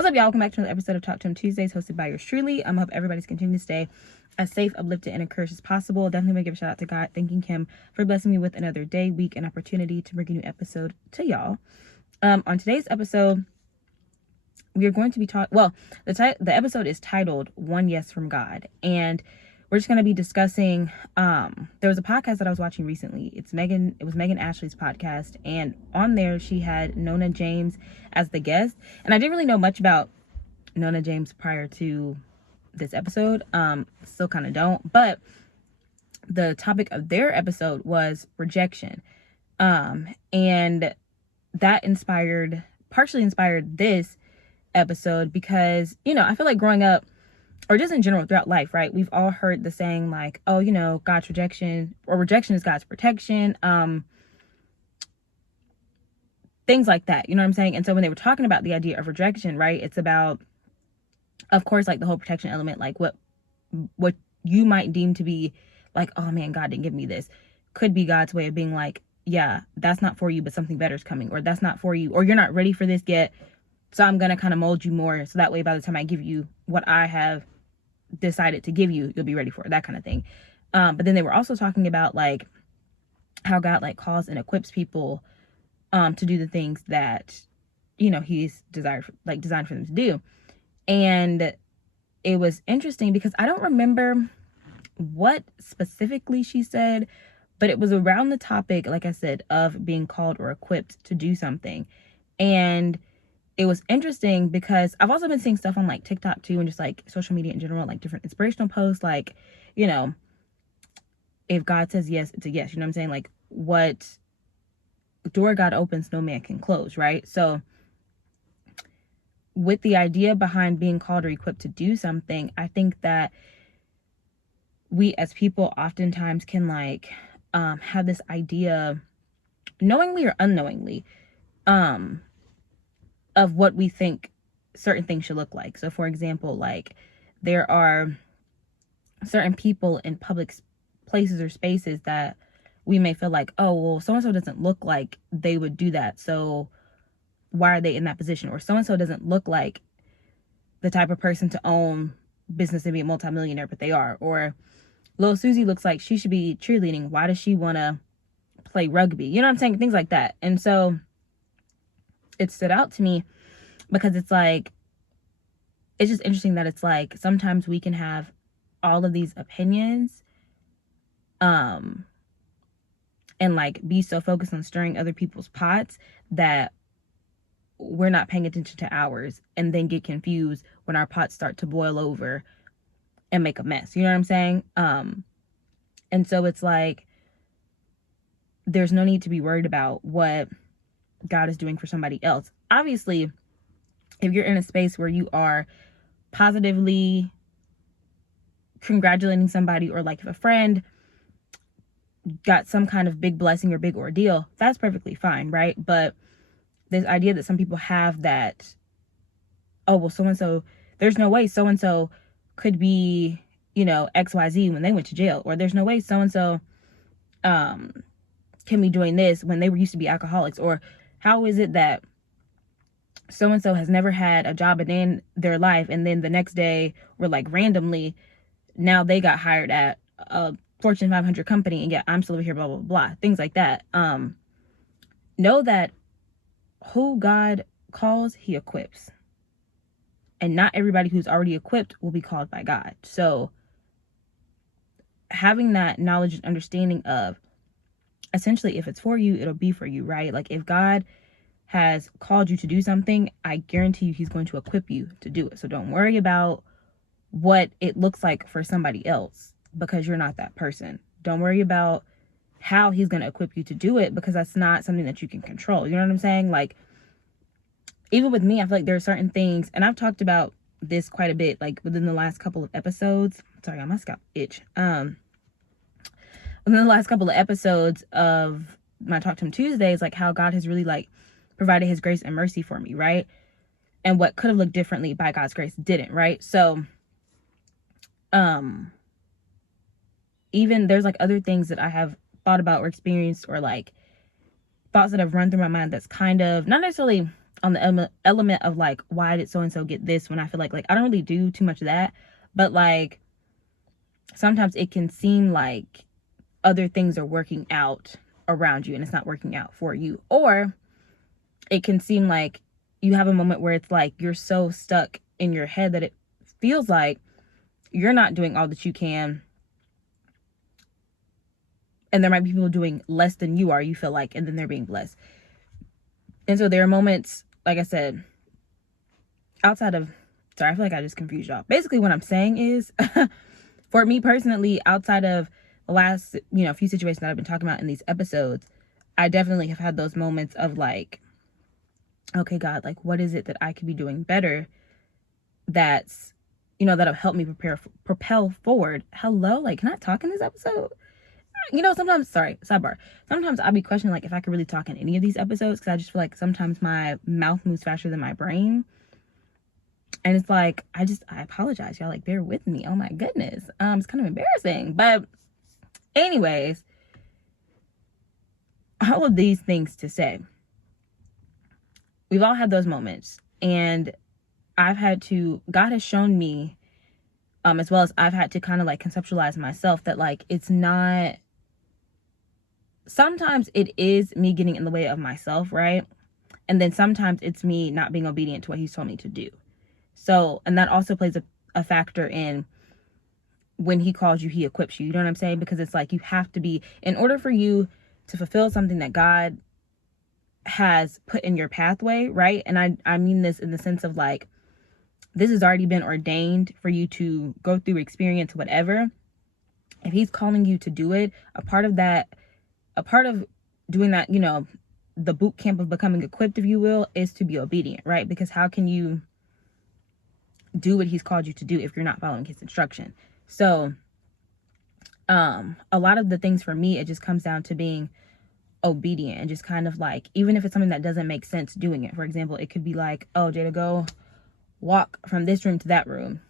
What's up, y'all? Welcome back to another episode of Talk to Him Tuesdays, hosted by yours truly. I hope everybody's continuing to stay as safe, uplifted, and encouraged as possible. Definitely want to give a shout out to God, thanking Him for blessing me with another day, week, and opportunity to bring a new episode to y'all. On today's episode, we are going to be talking. Well, the episode is titled "One Yes from God," and we're just going to be discussing. There was a podcast that I was watching recently. It was Megan Ashley's podcast, and on there she had Nona James as the guest. And I didn't really know much about Nona James prior to this episode. Still kind of don't. But the topic of their episode was rejection, and that partially inspired this episode because, I feel like growing up, or just in general throughout life, right, we've all heard the saying like, oh, God's rejection, or rejection is God's protection, things like that, you know what I'm saying? And so when they were talking about the idea of rejection, right, it's about, of course, like the whole protection element, like what you might deem to be like, oh man, God didn't give me this, could be God's way of being like, yeah, that's not for you, but something better is coming, or that's not for you, or you're not ready for this yet, so I'm going to kind of mold you more, so that way by the time I give you what I have decided to give you, you'll be ready for it, that kind of thing. But then they were also talking about like how God like calls and equips people to do the things that he's designed for them to do. And it was interesting because I don't remember what specifically she said, but it was around the topic, like I said, of being called or equipped to do something. And it was interesting because I've also been seeing stuff on like TikTok too, and just like social media in general, like different inspirational posts, like, if God says yes, it's a yes, you know what I'm saying? Like, what door God opens, no man can close, right? So with the idea behind being called or equipped to do something, I think that we as people oftentimes can like have this idea, knowingly or unknowingly, of what we think certain things should look like. So for example, like there are certain people in public places or spaces that we may feel like, oh, well, so-and-so doesn't look like they would do that, so why are they in that position? Or so-and-so doesn't look like the type of person to own business and be a multimillionaire, but they are. Or Lil Susie looks like she should be cheerleading, why does she want to play rugby? You know what I'm saying? Things like that. And so it stood out to me because it's like, it's just interesting that it's like sometimes we can have all of these opinions and like be so focused on stirring other people's pots that we're not paying attention to ours, and then get confused when our pots start to boil over and make a mess. You know what I'm saying? And so it's like there's no need to be worried about what God is doing for somebody else. Obviously, if you're in a space where you are positively congratulating somebody, or like if a friend got some kind of big blessing or big ordeal, that's perfectly fine, right? But this idea that some people have that, oh, well, so-and-so, there's no way so-and-so could be, XYZ when they went to jail, or there's no way so-and-so can be doing this when they used to be alcoholics, or how is it that so-and-so has never had a job in their life, and then the next day, or like randomly, now they got hired at a Fortune 500 company, and yet I'm still over here, blah, blah, blah, things like that. Know that who God calls, he equips. And not everybody who's already equipped will be called by God. So having that knowledge and understanding of, essentially, if it's for you, it'll be for you, right? Like if God has called you to do something, I guarantee you he's going to equip you to do it. So don't worry about what it looks like for somebody else, because you're not that person. Don't worry about how he's going to equip you to do it, because that's not something that you can control. You know what I'm saying? Like, even with me, I feel like there are certain things, and I've talked about this quite a bit, like within the last couple of episodes. Sorry, I my scalp itch. Within the last couple of episodes of my Talk to Him Tuesdays, like how God has really like provided his grace and mercy for me, right? And what could have looked differently by God's grace didn't, right? So even there's like other things that I have thought about or experienced, or like thoughts that have run through my mind that's kind of not necessarily on the element of like, why did so and so get this, when I feel like I don't really do too much of that, but like sometimes it can seem like other things are working out around you and it's not working out for you. Or it can seem like you have a moment where it's like you're so stuck in your head that it feels like you're not doing all that you can, and there might be people doing less than you are, you feel like, and then they're being blessed. And so there are moments, like I said, outside of, sorry, I feel like I just confused y'all. Basically what I'm saying is, for me personally, outside of the last, few situations that I've been talking about in these episodes, I definitely have had those moments of like, okay, God, like, what is it that I could be doing better that's, that'll help me propel forward? Hello, like, can I talk in this episode? Sometimes, sorry, sidebar. Sometimes I'll be questioning, like, if I could really talk in any of these episodes, because I just feel like sometimes my mouth moves faster than my brain. And it's like, I apologize, y'all, like, bear with me. Oh my goodness. It's kind of embarrassing. But anyways, all of these things to say, we've all had those moments, and God has shown me, as well as I've had to kind of like conceptualize myself, that like, it's not, sometimes it is me getting in the way of myself, right? And then sometimes it's me not being obedient to what he's told me to do. So, and that also plays a factor in when he calls you, he equips you. You know what I'm saying? Because it's like, you have to be, in order for you to fulfill something that God has put in your pathway, right? And I mean this in the sense of like, this has already been ordained for you to go through, experience, whatever. If he's calling you to do it, a part of doing that, the boot camp of becoming equipped, if you will, is to be obedient, right? Because how can you do what he's called you to do if you're not following his instruction? So, a lot of the things for me, it just comes down to being obedient and just kind of like, even if it's something that doesn't make sense, doing it. For example, it could be like, oh, Jada, go walk from this room to that room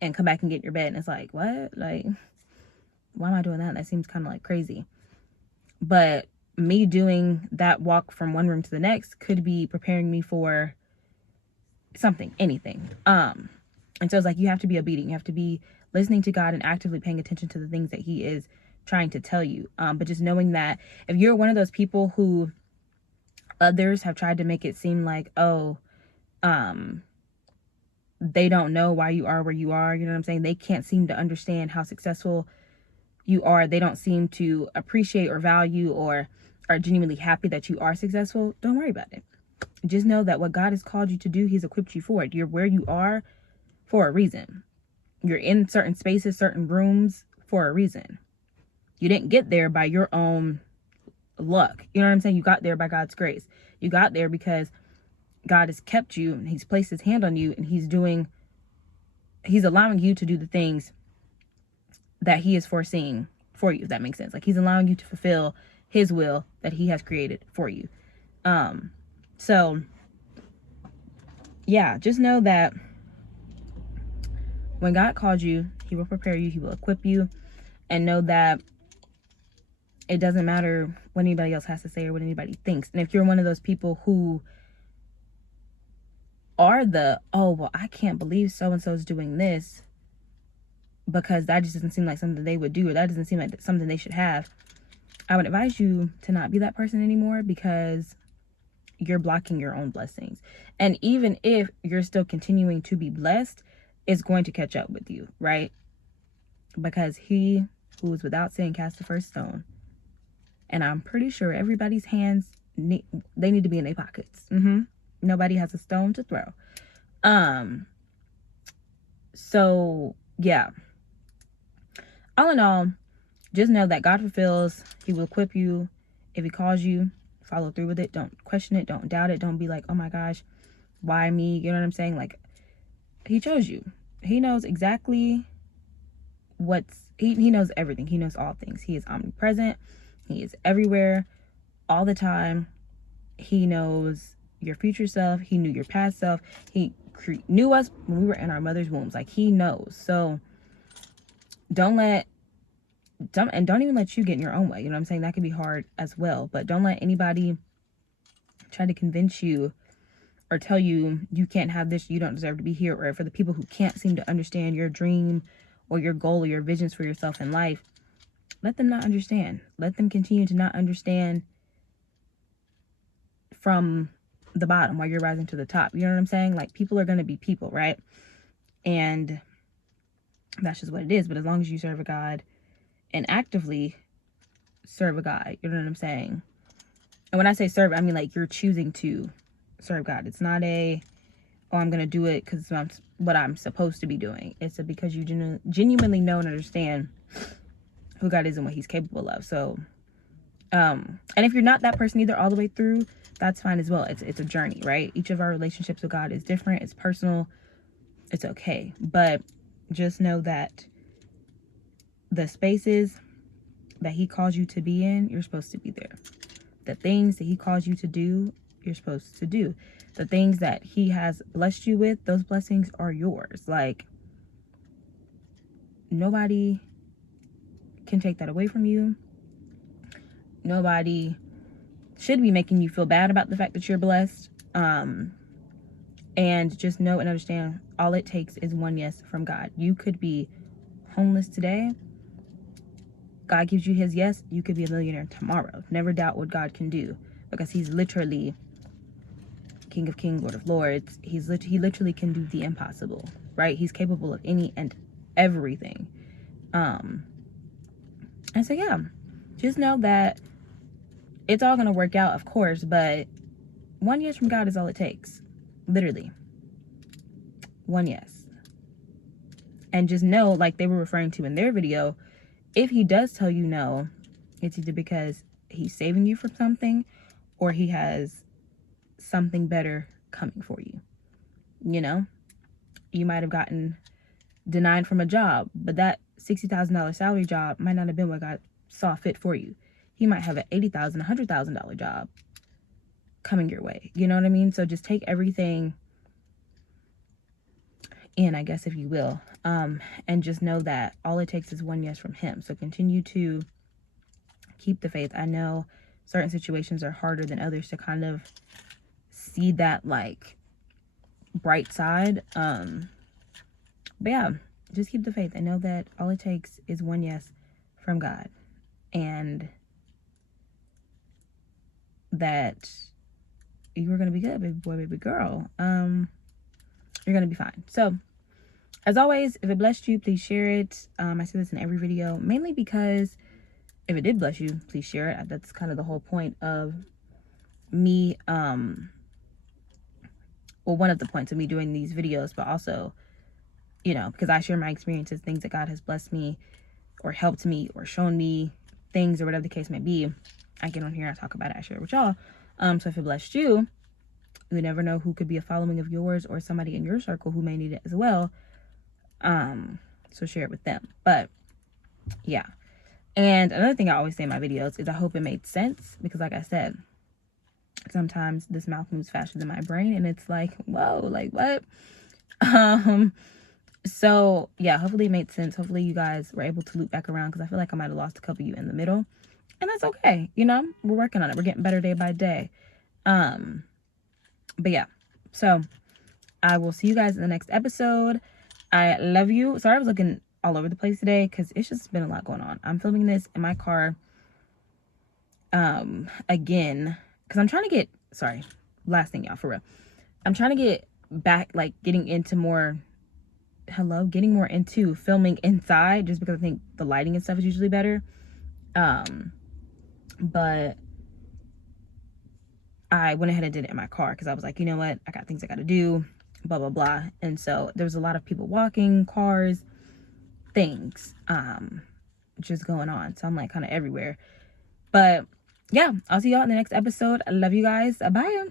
and come back and get your bed. And it's like, what? Like, why am I doing that? That seems kind of like crazy. But me doing that walk from one room to the next could be preparing me for something, anything. And so it's like, you have to be obedient. You have to be listening to God and actively paying attention to the things that he is trying to tell you. But just knowing that if you're one of those people who others have tried to make it seem like, they don't know why you are where you are. You know what I'm saying? They can't seem to understand how successful you are. They don't seem to appreciate or value or are genuinely happy that you are successful. Don't worry about it. Just know that what God has called you to do, he's equipped you for it. You're where you are for a reason. You're in certain spaces, certain rooms for a reason. You didn't get there by your own luck. You know what I'm saying? You got there by God's grace. You got there because God has kept you and he's placed his hand on you, and he's allowing you to do the things that he is foreseeing for you, if that makes sense. Like, he's allowing you to fulfill his will that he has created for you. So yeah, just know that when God called you, he will prepare you, he will equip you, and know that it doesn't matter what anybody else has to say or what anybody thinks. And if you're one of those people who are I can't believe so-and-so is doing this, because that just doesn't seem like something they would do, or that doesn't seem like something they should have, I would advise you to not be that person anymore, because you're blocking your own blessings. And even if you're still continuing to be blessed, it's going to catch up with you, right? Because he who is without sin cast the first stone. And I'm pretty sure everybody's hands, they need to be in their pockets. Nobody has a stone to throw. So yeah, all in all, just know that God fulfills, he will equip you. If he calls you, follow through with it. Don't question it. Don't doubt it. Don't be like, oh my gosh, why me? You know what I'm saying? Like, he chose you. He knows exactly he knows everything. He knows all things. He is omnipresent. He is everywhere all the time. He knows your future self. He knew your past self. He knew us when we were in our mother's wombs. Like, he knows. So don't even let you get in your own way. You know what I'm saying? That can be hard as well. But don't let anybody try to convince you or tell you you can't have this, you don't deserve to be here, or for the people who can't seem to understand your dream or your goal or your visions for yourself in life, let them not understand. Let them continue to not understand from the bottom while you're rising to the top. You know what I'm saying? Like, people are going to be people, right? And that's just what it is. But as long as you serve a God and actively serve a God, you know what I'm saying? And when I say serve, I mean like you're choosing to serve God. It's not a, oh, I'm going to do it because it's what I'm supposed to be doing. It's because you genuinely know and understand who God is and what he's capable of. So, and if you're not that person either all the way through, that's fine as well. It's a journey, right? Each of our relationships with God is different. It's personal. It's okay. But just know that the spaces that he calls you to be in, you're supposed to be there. The things that he calls you to do, you're supposed to do. The things that he has blessed you with, those blessings are yours. Like, nobody can take that away from you. Nobody should be making you feel bad about the fact that you're blessed. And just know and understand, all it takes is one yes from God. You could be homeless today. God gives you his yes, you could be a millionaire tomorrow. Never doubt what God can do, because he's literally King of Kings, Lord of Lords. He literally can do the impossible, right? He's capable of any and everything. And so yeah, just know that it's all gonna work out, of course, but one yes from God is all it takes. Literally. One yes. And just know, like they were referring to in their video, if he does tell you no, it's either because he's saving you from something or he has something better coming for you. You know, you might have gotten denied from a job, but that $60,000 salary job might not have been what God saw fit for you. He might have an $80,000, $100,000 job coming your way. You know what I mean? So just take everything in, I guess, if you will, and just know that all it takes is one yes from him. So continue to keep the faith. I know certain situations are harder than others to kind of see that like bright side. But yeah, just keep the faith. I know that all it takes is one yes from God, and that you are going to be good, baby boy, baby girl. You're going to be fine. So as always, if it blessed you, please share it. I say this in every video, mainly because if it did bless you, please share it. That's kind of the whole point of me, well, one of the points of me doing these videos, but also, you know, because I share my experiences, things that God has blessed me or helped me or shown me things or whatever the case may be. I get on here, I talk about it, I share it with y'all. So if it blessed you, you never know who could be a following of yours or somebody in your circle who may need it as well. So share it with them. But yeah. And another thing I always say in my videos is I hope it made sense, because like I said, sometimes this mouth moves faster than my brain and it's like, whoa, like what? So yeah, hopefully it made sense. Hopefully you guys were able to loop back around, because I feel like I might have lost a couple of you in the middle, and that's okay. You know, we're working on it. We're getting better day by day. But yeah, so I will see you guys in the next episode. I love you. Sorry I was looking all over the place today, because it's just been a lot going on. I'm filming this in my car again, because I'm trying to get, sorry, last thing, y'all, for real, I'm trying to get back, like getting more into filming inside, just because I think the lighting and stuff is usually better. But I went ahead and did it in my car, because I was like, you know what, I got things I got to do, blah blah blah. And so there was a lot of people walking, cars, things just going on, so I'm like kind of everywhere. But yeah, I'll see y'all in the next episode. I love you guys. Bye.